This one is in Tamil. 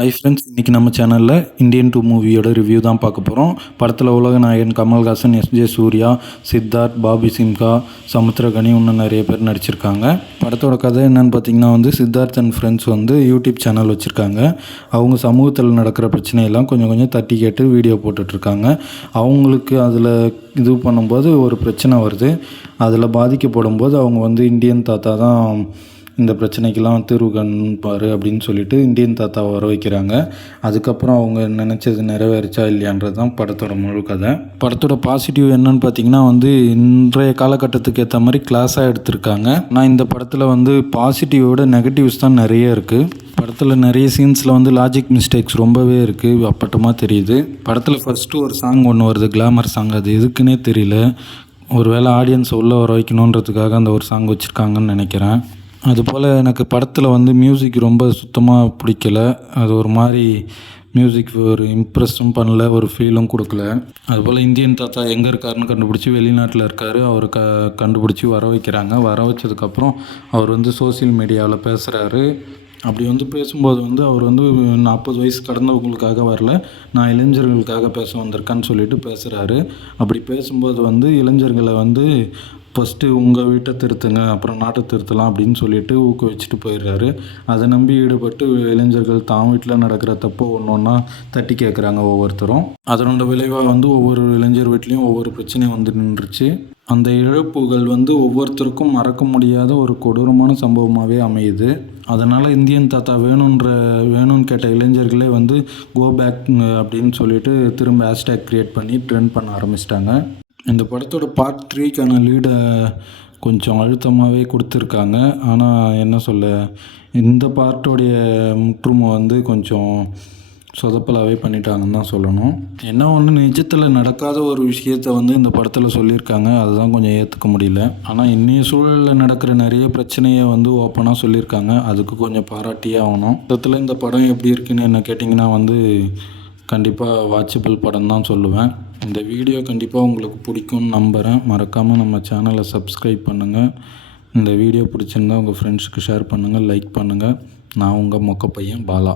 ஹை ஃப்ரெண்ட்ஸ், இன்றைக்கி நம்ம சேனலில் இந்தியன் 2 மூவியோட ரிவ்யூ தான் பார்க்க போகிறோம். படத்தில் உலக நாயகன் கமல்ஹாசன், எஸ்ஜே சூர்யா, சித்தார்த், பாபி சிம்ஹா, சமுத்திரகனி இன்னும் நிறைய பேர் நடிச்சிருக்காங்க. படத்தோட கதை என்னென்னு பார்த்தீங்கன்னா Siddharth and friends YouTube channel வச்சுருக்காங்க. அவங்க சமூகத்தில் நடக்கிற பிரச்சனையெல்லாம் கொஞ்சம் கொஞ்சம் தட்டி கேட்டு வீடியோ போட்டுட்ருக்காங்க. அவங்களுக்கு அதில் இது பண்ணும்போது ஒரு பிரச்சனை வருது. அதில் பாதிக்கப்படும் போது அவங்க இந்தியன் தாத்தா தான் இந்த பிரச்சனைக்கெல்லாம் தீர்வு காண்பார் அப்படின்னு சொல்லிட்டு இந்தியன் தாத்தாவை வர வைக்கிறாங்க. அதுக்கப்புறம் அவங்க நினச்சது நிறைவேறிச்சா இல்லையான்றது தான் படத்தோட முழு கதை. படத்தோட பாசிட்டிவ் என்னன்னு பார்த்தீங்கன்னா இன்றைய காலகட்டத்துக்கு ஏற்ற மாதிரி கிளாஸாக எடுத்திருக்காங்க. நான் இந்த படத்தில் பாசிட்டிவோட நெகட்டிவ்ஸ் தான் நிறைய இருக்குது. படத்தில் நிறைய சீன்ஸில் லாஜிக் மிஸ்டேக்ஸ் ரொம்பவே இருக்குது, அப்பட்டமாக தெரியுது. படத்தில் ஃபஸ்ட்டு ஒரு சாங் ஒன்று வருது, கிளாமர் சாங். அது எதுக்குன்னே தெரியல. ஒரு வேளை ஆடியன்ஸை உள்ளே வர வைக்கணுன்றதுக்காக அந்த ஒரு சாங் வச்சுருக்காங்கன்னு நினைக்கிறேன். அதுபோல் எனக்கு படத்தில் மியூசிக் ரொம்ப சுத்தமாக பிடிக்கல. அது ஒரு மாதிரி மியூசிக் ஒரு இம்ப்ரெஸ்ஸும் பண்ணல, ஒரு ஃபீலும் கொடுக்கல. அதுபோல் இந்தியன் தாத்தா எங்கே இருக்காருன்னு கண்டுபிடிச்சி வெளிநாட்டில் இருக்கார். அவர் கண்டுபிடிச்சி வர வைக்கிறாங்க. வர வச்சதுக்கப்புறம் அவர் சோசியல் மீடியாவில் பேசுகிறாரு. அப்படி பேசும்போது அவர் 40 வயசு கடந்தவங்களுக்காக வரல, நான் இளைஞர்களுக்காக பேச வந்திருக்கேன்னு சொல்லிட்டு பேசுகிறாரு. அப்படி பேசும்போது இளைஞர்களை ஃபஸ்ட்டு உங்கள் வீட்டை திருத்துங்க, அப்புறம் நாட்டை திருத்தலாம் அப்படின்னு சொல்லிட்டு ஊக்குவிச்சுட்டு போயிடுறாரு. அதை நம்பி ஈடுபட்டு இளைஞர்கள் தான் வீட்டில் நடக்கிற தப்போ ஒன்று ஒன்றா தட்டி கேட்குறாங்க ஒவ்வொருத்தரும். அதனோட விளைவாக ஒவ்வொரு இளைஞர் வீட்லேயும் ஒவ்வொரு பிரச்சனையும் நின்றுச்சு. அந்த இழப்புகள் ஒவ்வொருத்தருக்கும் மறக்க முடியாத ஒரு கொடூரமான சம்பவமாகவே அமையுது. அதனால் இந்தியன் தாத்தா வேணும்னு கேட்ட இளைஞர்களே கோ பேக் அப்படின்னு சொல்லிட்டு திரும்ப ஹேஷ்டேக் க்ரியேட் பண்ணி ட்ரெண்ட் பண்ண ஆரம்பிச்சிட்டாங்க. இந்த படத்தோட பார்ட் 3க்கான லீடை கொஞ்சம் அழுத்தமாகவே கொடுத்துருக்காங்க. ஆனால் என்ன சொல்ல, இந்த பார்ட்டோடைய முற்றுமை கொஞ்சம் சொதப்பலாகவே பண்ணிட்டாங்கன்னு தான் சொல்லணும். என்ன ஒன்று, நிஜத்தில் நடக்காத ஒரு விஷயத்தை இந்த படத்தில் சொல்லியிருக்காங்க. அதுதான் கொஞ்சம் ஏற்றுக்க முடியல. ஆனால் இன்றைய சூழலில் நடக்கிற நிறைய பிரச்சனையை ஓப்பனாக சொல்லியிருக்காங்க. அதுக்கு கொஞ்சம் பாராட்டியே ஆகணும். மொத்தத்தில் இந்த படம் எப்படி இருக்குன்னு என்ன கேட்டிங்கன்னா கண்டிப்பாக வாட்சபிள் படம் தான் சொல்லுவேன். இந்த வீடியோ கண்டிப்பாக உங்களுக்கு பிடிக்கும்னு நம்புகிறேன். மறக்காமல் நம்ம சேனலை சப்ஸ்கிரைப் பண்ணுங்கள். இந்த வீடியோ பிடிச்சிருந்தா உங்கள் ஃப்ரெண்ட்ஸுக்கு ஷேர் பண்ணுங்கள், லைக் பண்ணுங்கள். நான் உங்கள் மொக்க பையன் பாலா.